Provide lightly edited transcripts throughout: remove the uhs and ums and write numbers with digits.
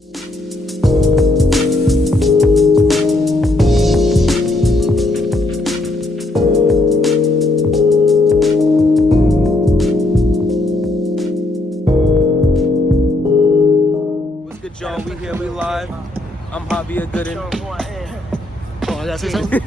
What's good, y'all? We here, we live. I'm Javier Gooden. Oh, I gotta say something?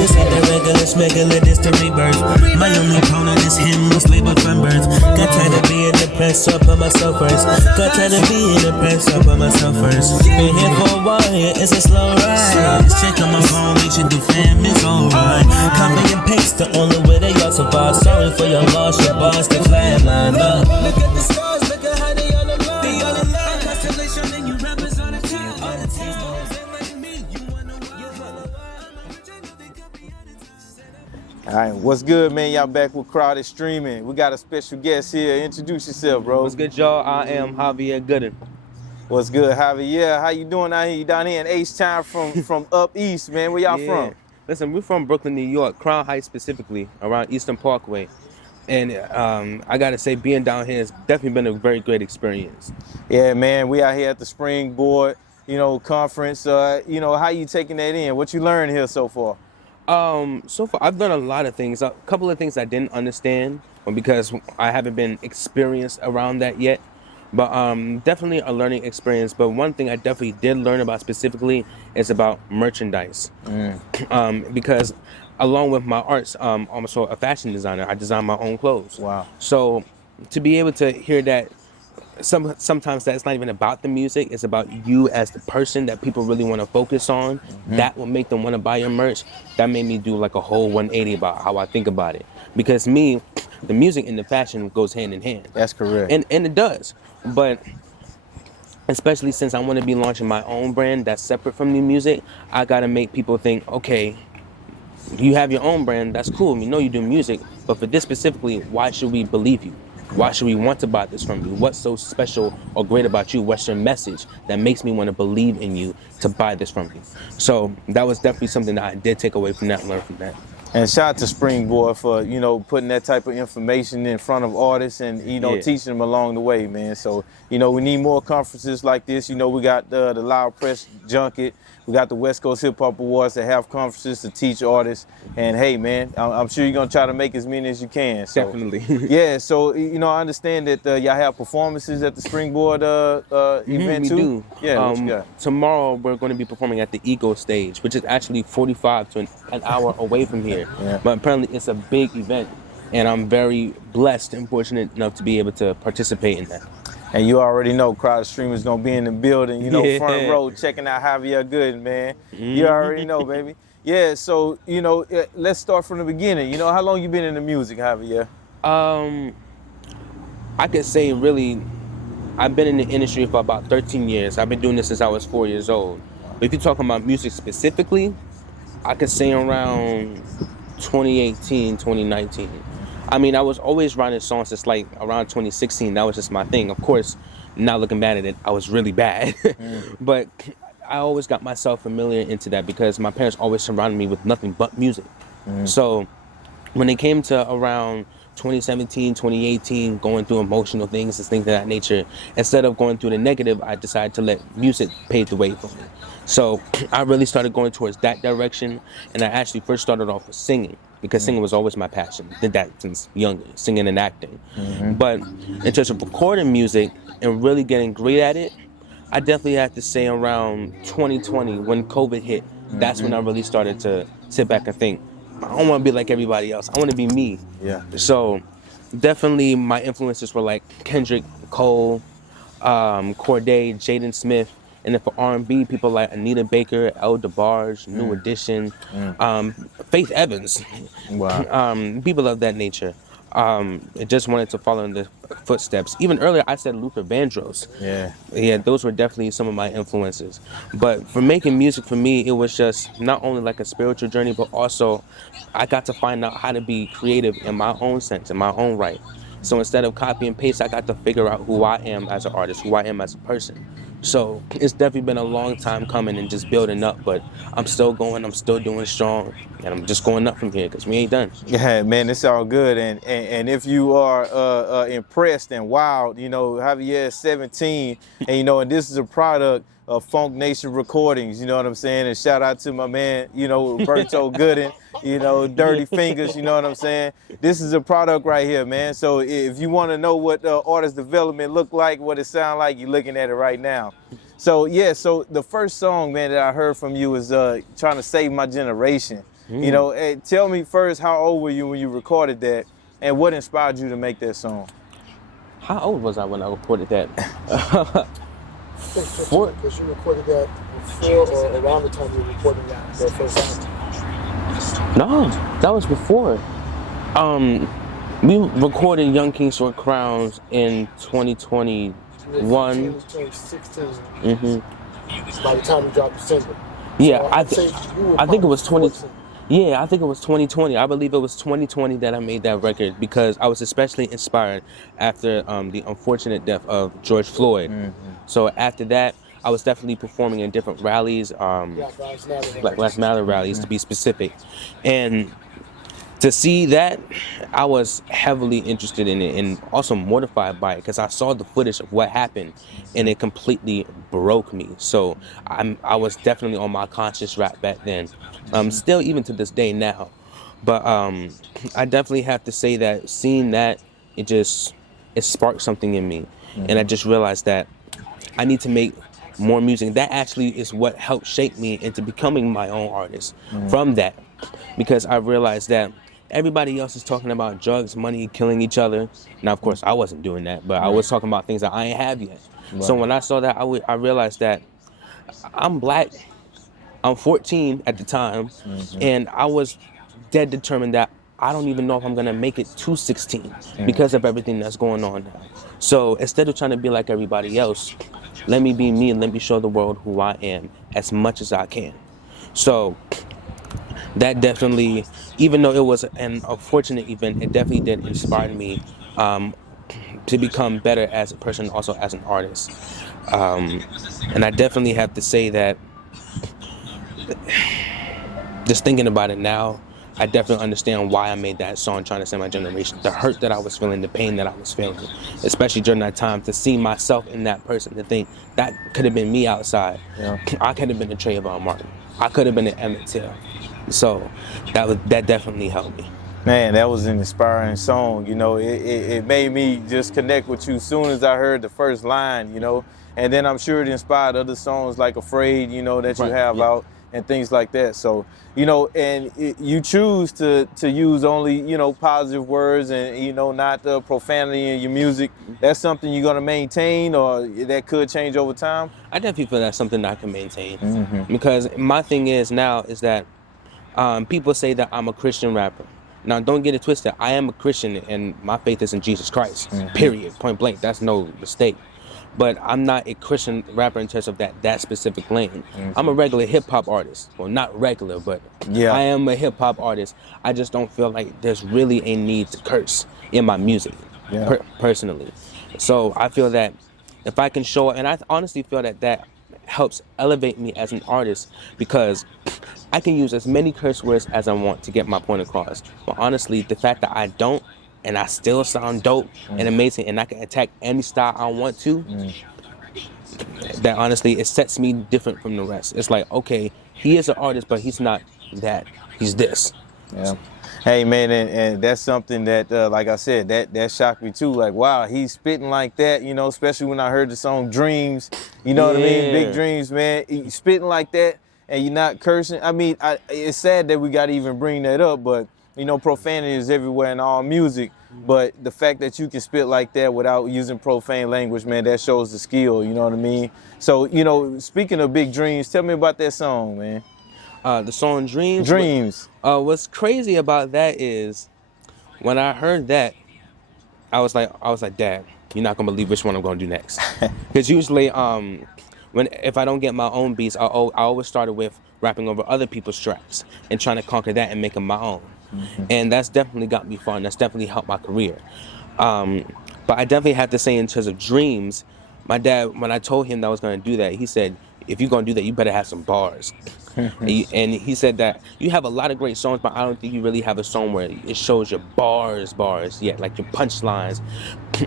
This ain't the regular, this the rebirth. My only opponent is him, was labeled from birth. Got tired of being depressed, so I put myself first. Got tired of being depressed, so I put myself first. Been here for a while, yeah, it's a slow ride. This chick on my phone, we should do fam, it's alright. Copy and paste, the only way they all survive. Sorry for your loss, your boss can flatline up. Look at the stars, look at how they all align. They all align, constellation, and you rappers on the team. All the teams, like me, you wanna you follow. All right, what's good, man? Y'all back with Crowded Streaming. We got a special guest here. Introduce yourself, bro. What's good, y'all? I am Javier Gooden. What's good, Javier? How you doing out here? You down here in H-Town from up east, man. Where y'all from? Listen, we're from Brooklyn, New York, Crown Heights specifically, around Eastern Parkway. And I gotta say, being down here has definitely been a very great experience. Yeah, man. We out here at the Springboard, conference. How you taking that in? What you learned here so far? So far, I've learned a lot of things. A couple of things I didn't understand because I haven't been experienced around that yet. But definitely a learning experience. But one thing I definitely did learn about specifically is about merchandise. Because along with my arts, I'm also a fashion designer. I design my own clothes. Wow. So to be able to hear that sometimes that's not even about the music, it's about you as the person that people really want to focus on. That will make them want to buy your merch. That made me do like a whole 180 about how I think about it, because me, the music and the fashion goes hand in hand. That's correct. And it does, but especially since I want to be launching my own brand that's separate from the music, I gotta make people think, okay, you have your own brand, that's cool, we know you do music, but for this specifically, why should we believe you? Why should we want to buy this from you? What's so special or great about you? What's your message that makes me want to believe in you to buy this from you? So that was definitely something that I did take away from that, learn from that. And shout out to Springboard for, putting that type of information in front of artists and, teaching them along the way, man. So, we need more conferences like this. We got the Loud Press Junket. We got the West Coast Hip Hop Awards that have conferences to teach artists. And hey, man, I'm sure you're going to try to make as many as you can. So, Definitely. Yeah, so, I understand that y'all have performances at the Springboard event too. We do. Yeah, what you got? Tomorrow we're going to be performing at the Ego Stage, which is actually 45 to an hour away from here. Yeah. But apparently it's a big event, and I'm very blessed and fortunate enough to be able to participate in that. And you already know Crowd Streamers gonna be in the building, front row checking out Javier Gooden, man. You already know, baby. Yeah, so, let's start from the beginning. How long you been in the music, Javier? I could say really, I've been in the industry for about 13 years. I've been doing this since I was 4 years old. But if you're talking about music specifically, I could say around 2018, 2019. I mean, I was always writing songs since like around 2016. That was just my thing. Of course, now looking back at it, I was really bad. But I always got myself familiar into that because my parents always surrounded me with nothing but music. So when it came to around 2017, 2018, going through emotional things and things of that nature, instead of going through the negative, I decided to let music pave the way for me. So I really started going towards that direction, and I actually first started off with singing, because singing was always my passion. Did that since younger, singing and acting. But in terms of recording music and really getting great at it, I definitely have to say around 2020, when COVID hit, that's when I really started to sit back and think, I don't want to be like everybody else. I want to be me. Yeah. So definitely my influences were like Kendrick, Cole, Corday, Jaden Smith. And then for R&B, people like Anita Baker, El DeBarge, New Edition, Faith Evans, Wow. People of that nature. It just wanted to follow in the footsteps. Even earlier, I said Luther Vandross. Yeah, those were definitely some of my influences. But for making music, for me, it was just not only like a spiritual journey, but also I got to find out how to be creative in my own sense, in my own right. So instead of copy and paste, I got to figure out who I am as an artist, who I am as a person. So it's definitely been a long time coming and just building up, but I'm still going, I'm still doing strong, and I'm just going up from here because we ain't done. Yeah, man, it's all good. And if you are impressed and wild, you know, Javier is 17, and you know, and this is a product of Funk Nation Recordings, you know what I'm saying? And shout out to my man, you know, Roberto Gooden, you know, Dirty Fingers, you know what I'm saying? This is a product right here, man. So if you want to know what artist development look like, what it sound like, you're looking at it right now. So yeah, so the first song, man, that I heard from you was Trying to Save My Generation. You know, tell me first, how old were you when you recorded that, and what inspired you to make that song? How old was I when I recorded that? Because you recorded that before or around the time you were recording that first album. No, that was before. We recorded Young Kings for Crowns in 2021. 2016. By the time you dropped the single. Yeah, So I think it was 20. Yeah, I think it was 2020. I believe it was 2020 that I made that record because I was especially inspired after the unfortunate death of George Floyd. So after that, I was definitely performing in different rallies, Black Lives Matter rallies to be specific. And to see that, I was heavily interested in it and also mortified by it because I saw the footage of what happened and it completely broke me. So I was definitely on my conscious rap back then. Still even to this day now. But I definitely have to say that seeing that, it sparked something in me. And I just realized that I need to make more music. That actually is what helped shape me into becoming my own artist from that. Because I realized that everybody else is talking about drugs, money, killing each other. Now, of course, I wasn't doing that, but I was talking about things that I ain't have yet. So when I saw that, I realized that I'm black. I'm 14 at the time, and I was dead determined that I don't even know if I'm gonna make it to 16 because of everything that's going on now. So instead of trying to be like everybody else, let me be me and let me show the world who I am as much as I can. So that definitely, even though it was an unfortunate event, it definitely did inspire me to become better as a person, also as an artist. And I definitely have to say that just thinking about it now, I definitely understand why I made that song, Trying to Save My Generation. The hurt that I was feeling, the pain that I was feeling, especially during that time, to see myself in that person, to think that could have been me outside. I could have been a Trayvon Martin. I could have been an Emmett Till. So that definitely helped me. Man, that was an inspiring song. You know, it made me just connect with you as soon as I heard the first line, you know. And then I'm sure it inspired other songs like Afraid, you know, that you have out and things like that. So, you know, and you choose to use only, you know, positive words and, you know, not profanity in your music. That's something you're going to maintain, or that could change over time? I definitely feel that's something that I can maintain. Because my thing is now is that people say that I'm a Christian rapper. Now, don't get it twisted. I am a Christian, and my faith is in Jesus Christ, period, point blank. That's no mistake. But I'm not a Christian rapper in terms of that specific lane. I'm a regular hip-hop artist. Well, not regular, but I am a hip-hop artist. I just don't feel like there's really a need to curse in my music, personally. So I feel that if I can show, and I honestly feel that helps elevate me as an artist, because I can use as many curse words as I want to get my point across. But honestly, the fact that I don't, and I still sound dope and amazing, and I can attack any style I want to, that honestly, it sets me different from the rest. It's like, okay, he is an artist, but he's not that. He's this. Yeah. Hey, man, and that's something that, like I said, that shocked me too. Like, wow, he's spitting like that, you know, especially when I heard the song Dreams. You know what I mean? Big Dreams, man. He's spitting like that, and you're not cursing. I mean, it's sad that we got to even bring that up, but you know, profanity is everywhere in all music, but the fact that you can spit like that without using profane language, man, that shows the skill, you know what I mean? So, you know, speaking of Big Dreams, tell me about that song, man. The song Dreams? Dreams. What's crazy about that is when I heard that, I was like, Dad, you're not gonna believe which one I'm gonna do next. Because usually, if I don't get my own beats, I always started with rapping over other people's tracks and trying to conquer that and make them my own. And that's definitely got me far, and that's definitely helped my career. But I definitely have to say, in terms of dreams, my dad, when I told him that I was going to do that, he said, if you're going to do that, you better have some bars. And he said that you have a lot of great songs, but I don't think you really have a song where it shows your bars, like your punchlines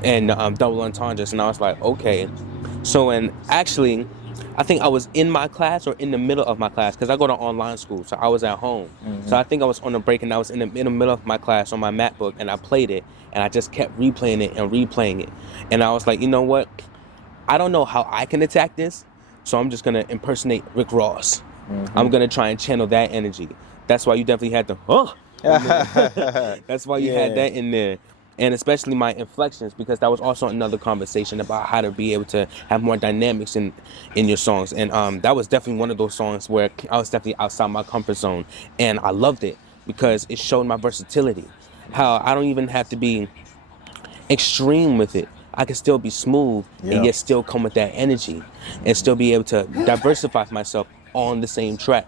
and double entendres. And I was like, okay. So, and actually, I think I was in my class or in the middle of my class, because I go to online school, so I was at home. So I think I was on a break, and I was in the middle of my class on my MacBook, and I played it, and I just kept replaying it and replaying it. And I was like, you know what? I don't know how I can attack this, so I'm just going to impersonate Rick Ross. I'm going to try and channel that energy. That's why you definitely had the, that's why you had that in there. And especially my inflections, because that was also another conversation about how to be able to have more dynamics in your songs. And that was definitely one of those songs where I was definitely outside my comfort zone. And I loved it because it showed my versatility. How I don't even have to be extreme with it. I can still be smooth and yet still come with that energy and still be able to diversify myself on the same track.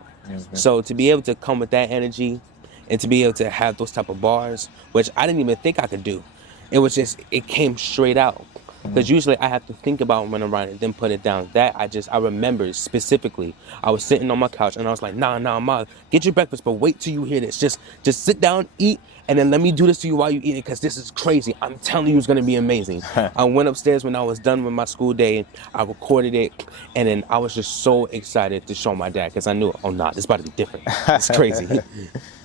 So to be able to come with that energy and to be able to have those type of bars, which I didn't even think I could do. It was just, it came straight out. Because usually I have to think about when I'm writing, then put it down. That I remember specifically. I was sitting on my couch and I was like, nah, Ma, get your breakfast, but wait till you hear this. Just sit down, eat, and then let me do this to you while you eat it, because this is crazy. I'm telling you, it's going to be amazing. I went upstairs when I was done with my school day. I recorded it, and then I was just so excited to show my dad, because I knew, oh, nah, this is about to be different. It's crazy.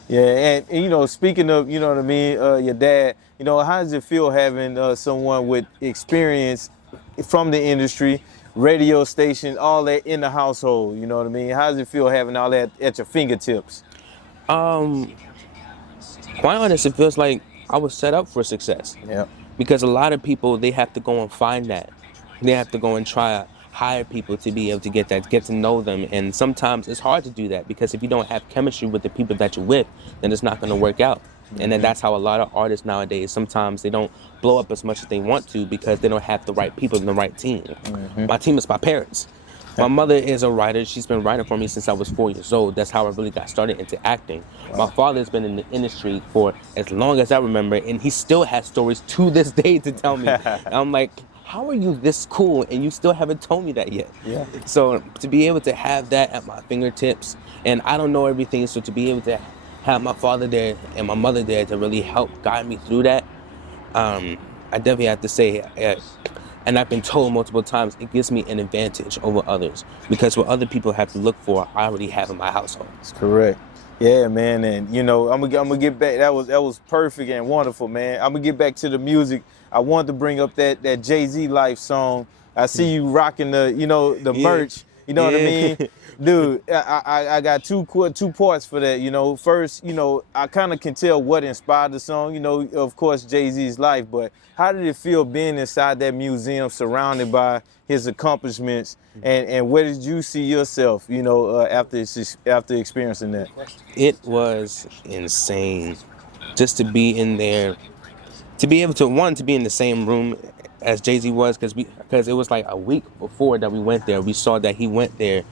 Yeah, and speaking of, what I mean, your dad, how does it feel having someone with experience from the industry, radio station, all that in the household? You know what I mean? How does it feel having all that at your fingertips? Quite honest, it feels like I was set up for success. Yeah. Because a lot of people, they have to go and find that. They have to go and try hire people to be able to get to know them. And sometimes it's hard to do that, because if you don't have chemistry with the people that you're with, then it's not going to work out. And then that's how a lot of artists nowadays, sometimes they don't blow up as much as they want to, because they don't have the right people in the right team. My team is my parents. My mother is a writer. She's been writing for me since I was 4 years old. That's how I really got started into acting. Wow. My father's been in the industry for as long as I remember, and he still has stories to this day to tell me. And I'm like, how are you this cool and you still haven't told me that yet? Yeah. So to be able to have that at my fingertips, and I don't know everything, so to be able to have my father there and my mother there to really help guide me through that, I definitely have to say, and I've been told multiple times, it gives me an advantage over others, because what other people have to look for, I already have in my household. That's correct. Yeah, man, and I'm gonna get back. That was perfect and wonderful, man. I'm gonna get back to the music. I wanted to bring up that Jay-Z Life song. I see you rocking the merch. You know what I mean? Dude, I got two parts for that. First, I kind of can tell what inspired the song. Of course, Jay-Z's life, but how did it feel being inside that museum, surrounded by his accomplishments, and where did you see yourself, after experiencing that? It was insane, just to be in there, to be able to be in the same room as Jay-Z was, because it was like a week before that we went there. We saw that he went there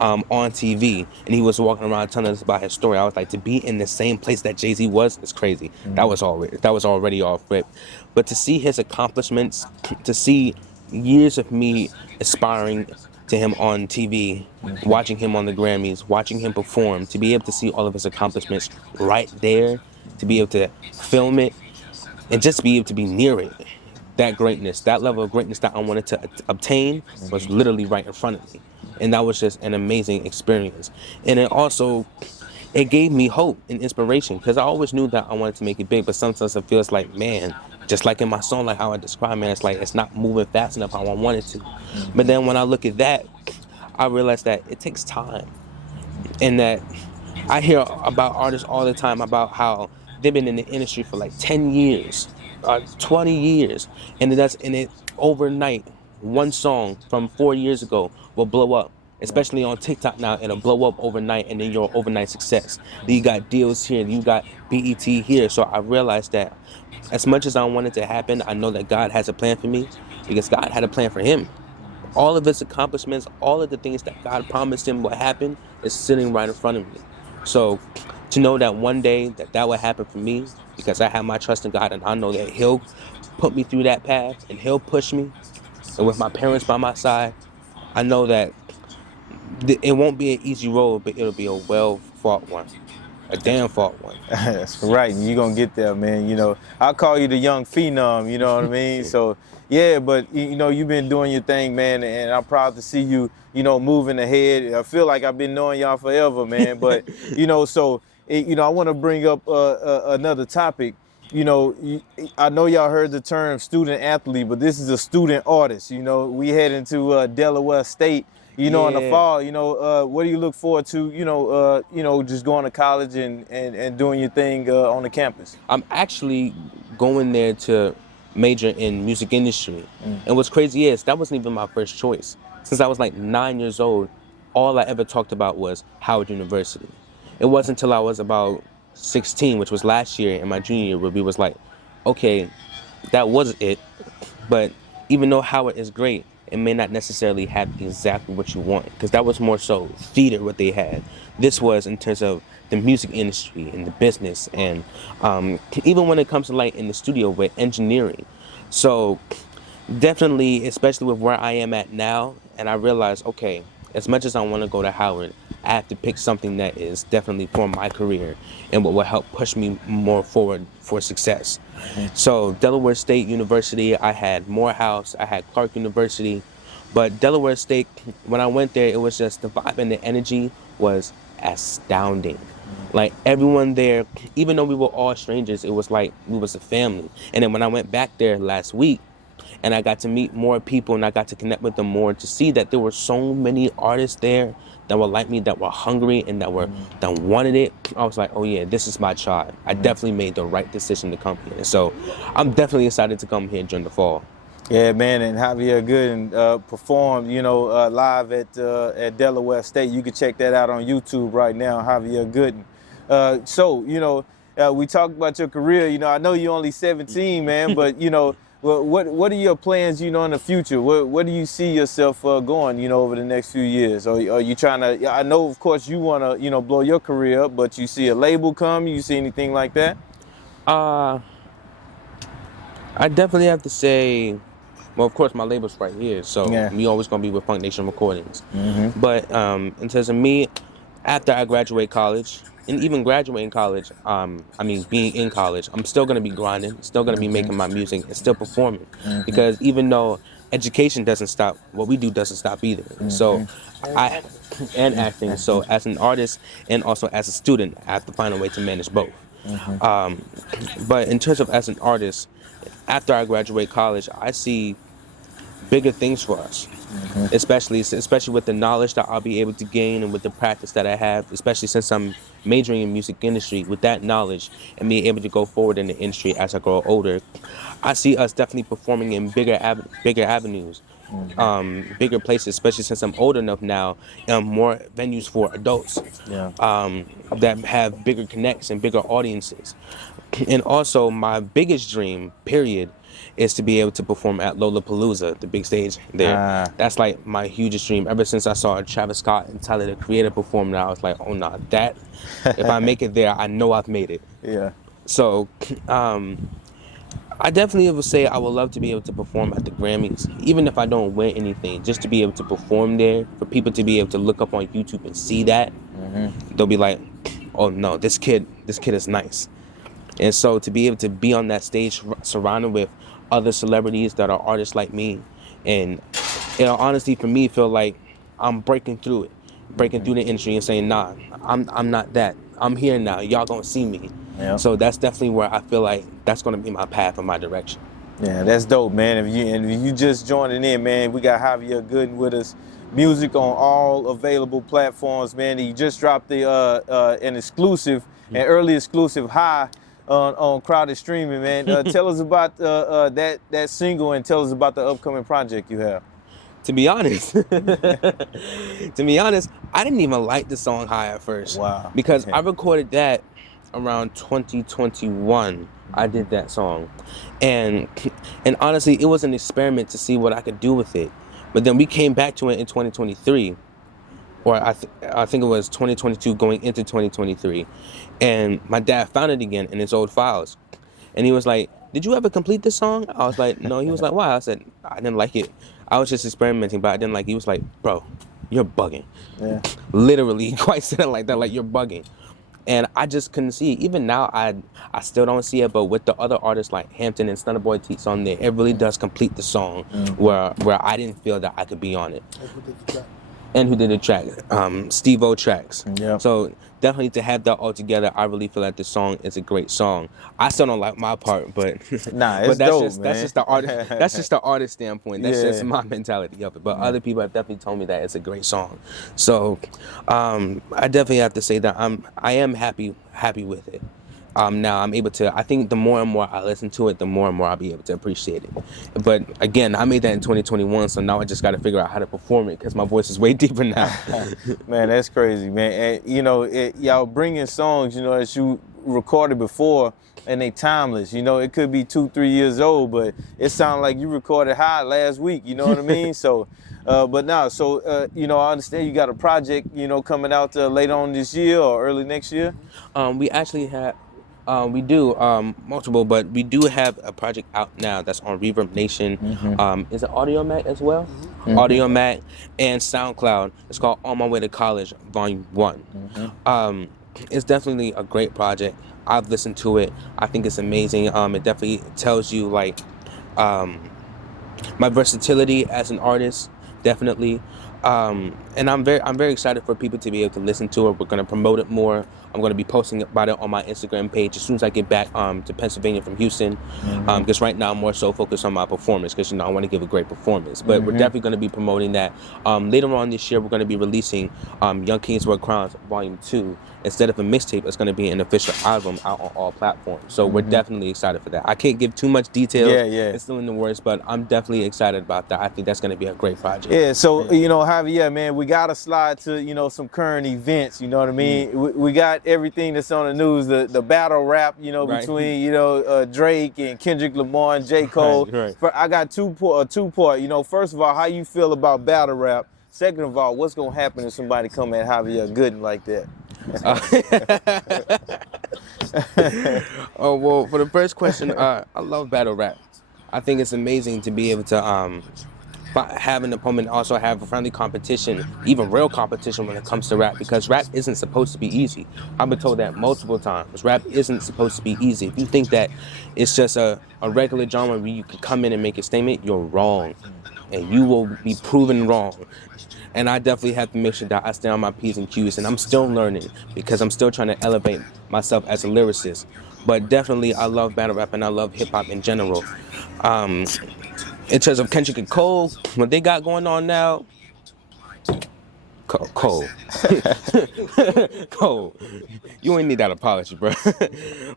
on TV, and he was walking around telling us about his story. I was like, to be in the same place that Jay-Z was, it's crazy. That was already off rip. But to see his accomplishments, to see years of me aspiring to him on TV, watching him on the Grammys, watching him perform, to be able to see all of his accomplishments right there, to be able to film it, and just be able to be near it. That greatness, that level of greatness that I wanted to obtain was literally right in front of me. And that was just an amazing experience. And it gave me hope and inspiration, because I always knew that I wanted to make it big, but sometimes it feels like, man, just like in my song, like how I describe, man, it's like it's not moving fast enough how I want it to. But then when I look at that, I realize that it takes time. And that I hear about artists all the time about how they've been in the industry for like 10 years, 20 years, and it overnight, one song from 4 years ago will blow up. especially on TikTok now. It'll blow up overnight, and then you're an overnight success. Then you got deals here, you got BET here. So I realized that as much as I want it to happen, I know that God has a plan for me because God had a plan for him. All of his accomplishments, all of the things that God promised him would happen is sitting right in front of me. So to know that one day that would happen for me, because I have my trust in God and I know that he'll put me through that path and he'll push me. And with my parents by my side, I know that it won't be an easy road, but it'll be a well-fought one. A damn fought one. That's right. You're going to get there, man. You know, I'll call you the young phenom, you know what I mean? So, yeah, but, you know, you've been doing your thing, man, and I'm proud to see you, you know, moving ahead. I feel like I've been knowing y'all forever, man. But, you know, so, you know, I want to bring up another topic. You know, I know y'all heard the term student athlete, but this is a student artist. You know, we head into Delaware State, you know, in the fall. You know, what do you look forward to, you know, just going to college and doing your thing on the campus? I'm actually going there to major in music industry. And what's crazy is that wasn't even my first choice. Since I was like 9 years old, all I ever talked about was Howard University. It wasn't until I was about 16, which was last year in my junior year, where we was like, okay, that was it. But even though Howard is great, it may not necessarily have exactly what you want, because that was more so theater what they had. This was in terms of the music industry and the business, and even when it comes to like in the studio with engineering. So definitely, especially with where I am at now, and I realized, okay, as much as I want to go to Howard, I have to pick something that is definitely for my career and what will help push me more forward for success. So Delaware State University, I had Morehouse, I had Clark University, but Delaware State, when I went there, it was just the vibe and the energy was astounding. Like everyone there, even though we were all strangers, it was like we was a family. And then when I went back there last week, and I got to meet more people and I got to connect with them more, to see that there were so many artists there that were like me, that were hungry and that wanted it. I was like, oh yeah, this is my tribe. I definitely made the right decision to come here. So I'm definitely excited to come here during the fall. Yeah, man, and Javier Gooden performed, you know, live at Delaware State. You can check that out on YouTube right now, Javier Gooden. So, you know, we talked about your career. You know, I know you're only 17, man, but, you know, what are your plans, you know, in the future? Where do you see yourself going, you know, over the next few years? Are you trying to, I know, of course, you want to, you know, blow your career up, but you see a label come? You see anything like that? I definitely have to say, well, of course, my label's right here, so we always going to be with Funk Nation Recordings. But in terms of me, after I graduate college, and even graduating college, being in college, I'm still going to be grinding, still going to be making my music and still performing. Because even though education doesn't stop, what we do doesn't stop either. So and acting. So as an artist and also as a student, I have to find a way to manage both. But in terms of as an artist, after I graduate college, I see bigger things for us, especially with the knowledge that I'll be able to gain and with the practice that I have, especially since I'm majoring in music industry. With that knowledge and being able to go forward in the industry as I grow older, I see us definitely performing in bigger avenues, bigger places, especially since I'm old enough now, more venues for adults that have bigger connects and bigger audiences. And also my biggest dream, period, is to be able to perform at Lollapalooza, the big stage there. That's like my hugest dream. Ever since I saw Travis Scott and Tyler, the Creator, perform there, I was like, oh nah, that, if I make it there, I know I've made it. Yeah. So I definitely would say I would love to be able to perform at the Grammys, even if I don't win anything, just to be able to perform there, for people to be able to look up on YouTube and see that. They'll be like, oh no, this kid is nice. And so to be able to be on that stage surrounded with other celebrities that are artists like me, and you know, honestly, for me, feel like I'm breaking through the industry and saying, nah, I'm not that. I'm here now. Y'all gonna see me. Yeah. So that's definitely where I feel like that's gonna be my path and my direction. Yeah, that's dope, man. If you just joining in, man, we got Javier Gooden with us. Music on all available platforms, man. He just dropped an exclusive, an early exclusive high on Crowded Streaming, man. Tell us about that single, and tell us about the upcoming project you have. To be honest, I didn't even like the song High at first. Wow. Because I recorded that around 2021. I did that song, and honestly, it was an experiment to see what I could do with it. But then we came back to it in 2023, or I think it was 2022 going into 2023, and my dad found it again in his old files, and he was like, "Did you ever complete this song?" I was like, "No." He was like, "Why?" I said, "I didn't like it. I was just experimenting, but I didn't like it." He was like, "Bro, you're bugging." Yeah. Literally, he quite said it like that, like, "You're bugging." And I just couldn't see it. Even now, I still don't see it. But with the other artists like Hampton and Stunner Boy Teats on there, it really does complete the song where I didn't feel that I could be on it. And who did the track? Steve-O Tracks. Yeah. So definitely to have that all together, I really feel like the song is a great song. I still don't like my part, but nah, it's but that's dope, just man. that's just the artist. That's just the artist standpoint. That's Yeah. just my mentality of it. But other people have definitely told me that it's a great song. So I definitely have to say that I am happy with it. Now I'm able to, I think the more and more I listen to it, the more and more I'll be able to appreciate it. But again, I made that in 2021, so now I just got to figure out how to perform it because my voice is way deeper now. Man, that's crazy, man. And, you know, y'all bringing songs, you know, that you recorded before, and they timeless. You know, it could be 2-3 years old, but it sounded like you recorded High last week. You know what I mean? So, but now, you know, I understand you got a project, you know, coming out later on this year or early next year. We actually have. We do multiple, but we do have a project out now that's on Reverb Nation. Is it Audio Mac as well? Audio Mac and SoundCloud. It's called On My Way to College, Volume 1. It's definitely a great project. I've listened to it. I think it's amazing. It definitely tells you like my versatility as an artist, definitely. And I'm very excited for people to be able to listen to it. We're going to promote it more. I'm going to be posting about it on my Instagram page as soon as I get back to Pennsylvania from Houston. Because right now I'm more so focused on my performance because, you know, I want to give a great performance. But we're definitely going to be promoting that. Later on this year, we're going to be releasing Young Kings Wear Crowns Volume 2. Instead of a mixtape, it's going to be an official album out on all platforms. So we're definitely excited for that. I can't give too much detail. Yeah. It's still in the works, but I'm definitely excited about that. I think that's going to be a great project. Yeah, so, you know, Javier, man, we got to slide to, you know, some current events, you know what I mean? We got everything that's on the news, the battle rap, you know, between, you know, Drake and Kendrick Lamar and J. Cole. Right. I got two-part, you know, first of all, how you feel about battle rap? Second of all, what's going to happen if somebody come at Javier Gooden like that? Oh, well, for the first question, I love battle rap. I think it's amazing to be able to have an opponent, also have a friendly competition, even real competition when it comes to rap, because rap isn't supposed to be easy. I've been told that multiple times. Rap isn't supposed to be easy. If you think that it's just a regular genre where you can come in and make a statement, you're wrong. And you will be proven wrong. And I definitely have to make sure that I stay on my P's and Q's, and I'm still learning because I'm still trying to elevate myself as a lyricist. But definitely I love battle rap and I love hip hop in general. In terms of Kendrick and Cole, what they got going on now, Cole. Cole, you ain't need that apology, bro.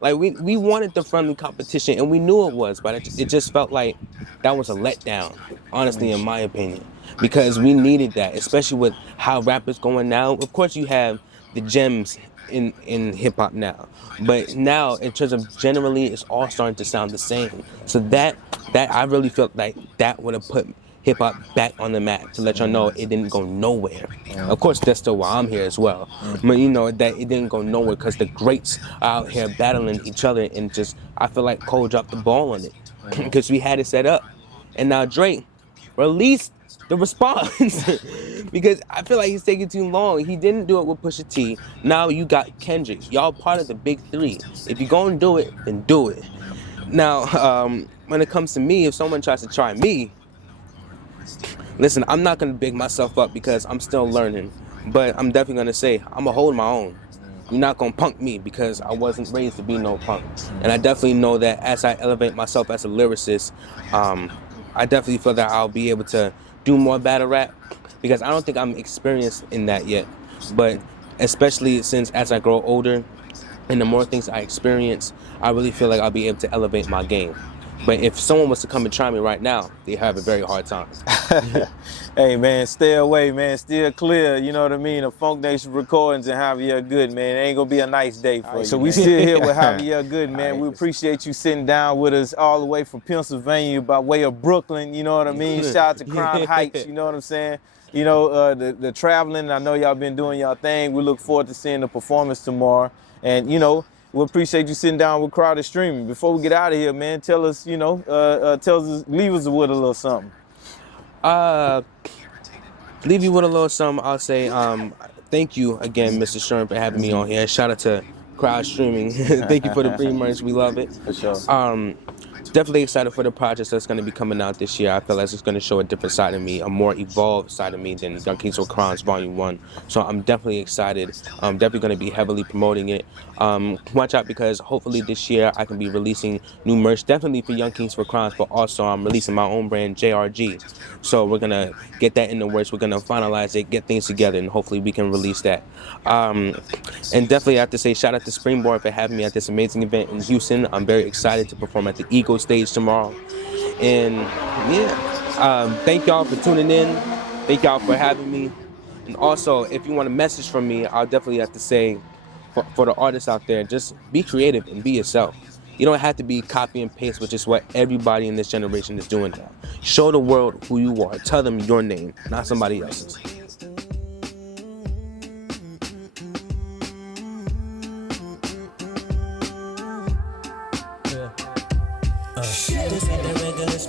Like we wanted the friendly competition and we knew it was, but it just felt like that was a letdown, honestly, in my opinion, because we needed that, especially with how rap is going now. Of course, you have the gems in hip hop now, but now in terms of generally, it's all starting to sound the same. So that I really felt like that would have put hip hop back on the map to let y'all know it didn't go nowhere. Of course, that's still why I'm here as well. But you know that it didn't go nowhere because the greats are out here battling each other, and just I feel like Cole dropped the ball on it because we had it set up, and now Drake released the response because I feel like he's taking too long. He didn't do it with Pusha T. Now you got Kendrick. Y'all part of the big three. If you're gonna do it, then do it. Now, when it comes to me, if someone tries to try me, listen, I'm not going to big myself up because I'm still learning, but I'm definitely going to say I'm going to hold my own. You're not going to punk me because I wasn't raised to be no punk. And I definitely know that as I elevate myself as a lyricist, I definitely feel that I'll be able to do more battle rap because I don't think I'm experienced in that yet. But especially since as I grow older and the more things I experience, I really feel like I'll be able to elevate my game. But if someone was to come and try me right now, they have a very hard time. Hey, man, stay away, man. Steer clear, you know what I mean, of Funk Nation Recordings and Javier Gooden, man. It ain't gonna be a nice day for you. So we still here with Javier Gooden, man. We appreciate you sitting down with us all the way from Pennsylvania by way of Brooklyn, you know what I mean? Shout out to Crown Heights, you know what I'm saying? You know, the traveling, I know y'all been doing y'all thing. We look forward to seeing the performance tomorrow. And, you know, we appreciate you sitting down with Crowded Streaming. Before we get out of here, man, tell us, you know, leave us with a little something. Leave you with a little something. I'll say thank you again, Mr. Sherman, for having me on here. Shout out to Crowd Streaming. Thank you for the free merch. We love it. For sure. Definitely excited for the project that's going to be coming out this year. I feel like it's going to show a different side of me, a more evolved side of me than Young Kings with Crowns Volume 1. So I'm definitely excited. I'm definitely going to be heavily promoting it. Watch out, because hopefully this year I can be releasing new merch, definitely for Young Kings for Crowns, but also I'm releasing my own brand, JRG. So we're going to get that in the works. We're going to finalize it, get things together, and hopefully we can release that. And definitely I have to say shout out to Springboard for having me at this amazing event in Houston. I'm very excited to perform at the Eagle stage tomorrow. And yeah, thank y'all for tuning in. Thank y'all for having me. And also, if you want a message from me, I'll definitely have to say, for the artists out there, just be creative and be yourself. You don't have to be copy and paste, which is what everybody in this generation is doing now. Show the world who you are. Tell them your name, not somebody else's. This ain't the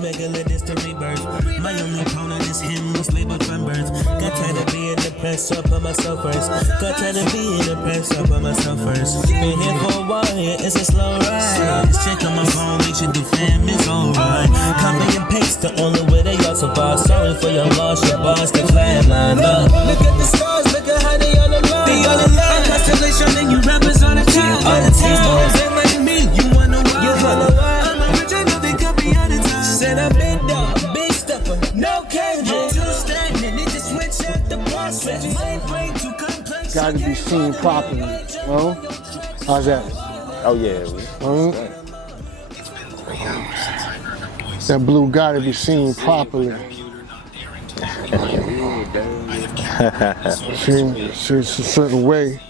regular, this the rebirth. My only opponent is him, was labeled from birth. Got tired of being depressed, so I put myself first. Got tired of being depressed, so I put myself first. Been here for a while, yeah, it's a slow ride. Check on my phone, make sure the fam is alright. Copy and paste, the only way they all survive. Sorry for your loss, your boss, the flatline up. Look at the stars, look at how they all alive. They all alive. Constellation, and you rappers on the top. All the time, ain't like me, you wanna why? You wanna why? Said I'm big dog, big stepper, no cage. Two standing, it just switch out the process. Got to be seen properly. Well, how's that? Oh, yeah. That blue got to be seen properly. See, it's a certain way.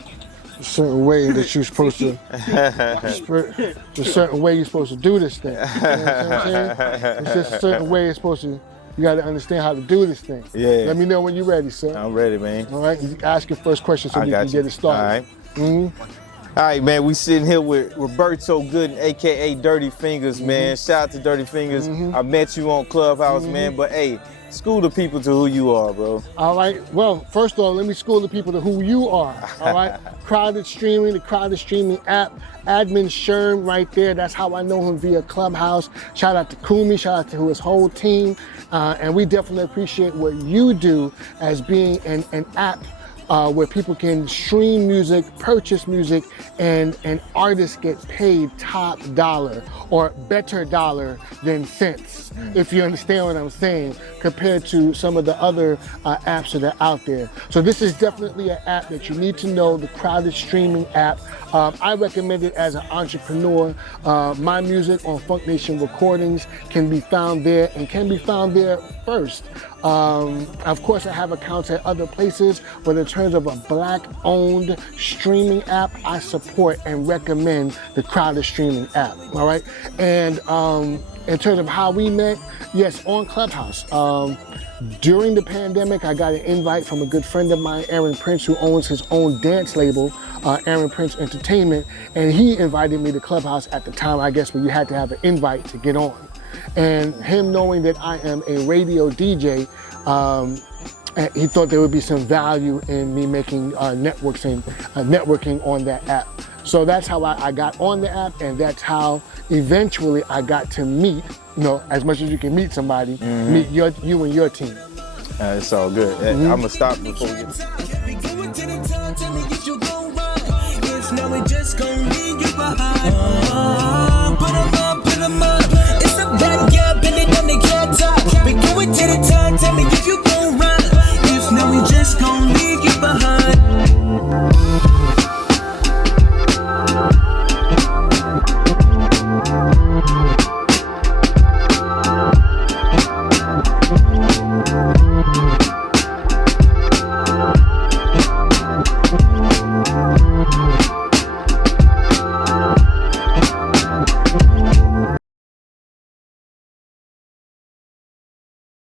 A certain way that you're supposed to, a certain way you're supposed to do this thing. You know what I'm saying? It's just a certain way it's supposed to, you got to understand how to do this thing. Yeah. Let me know when you're ready, sir. I'm ready, man. All right, you ask your first question so we can get it started. All right. All right, man, we sitting here with Roberto Gooden, AKA Dirty Fingers, man. Shout out to Dirty Fingers. I met you on Clubhouse, man, but hey, school the people to who you are, bro. All right. Well, first of all, let me school the people to who you are. All right. Crowded Streaming, the Crowded Streaming app. Admin Sherm right there. That's how I know him via Clubhouse. Shout out to Kumi. Shout out to his whole team. And we definitely appreciate what you do as being an app where people can stream music, purchase music, and artists get paid top dollar or better dollar than cents, if you understand what I'm saying, compared to some of the other apps that are out there. So this is definitely an app that you need to know, the Crowded Streaming app. I recommend it as an entrepreneur. My music on Funk Nation Recordings can be found there and can be found there first. Of course, I have accounts at other places, but in terms of a Black-owned streaming app, I support and recommend the Crowded Streaming app, all right? And in terms of how we met, yes, on Clubhouse. During the pandemic, I got an invite from a good friend of mine, Aaron Prince, who owns his own dance label, Aaron Prince Entertainment, and he invited me to Clubhouse at the time, I guess, where you had to have an invite to get on. And him knowing that I am a radio DJ, he thought there would be some value in me making networking on that app. So that's how I got on the app, and that's how eventually I got to meet, you know, as much as you can meet somebody, meet you and your team. It's all good. I'm gonna stop before we get. Now we just gon' leave you behind.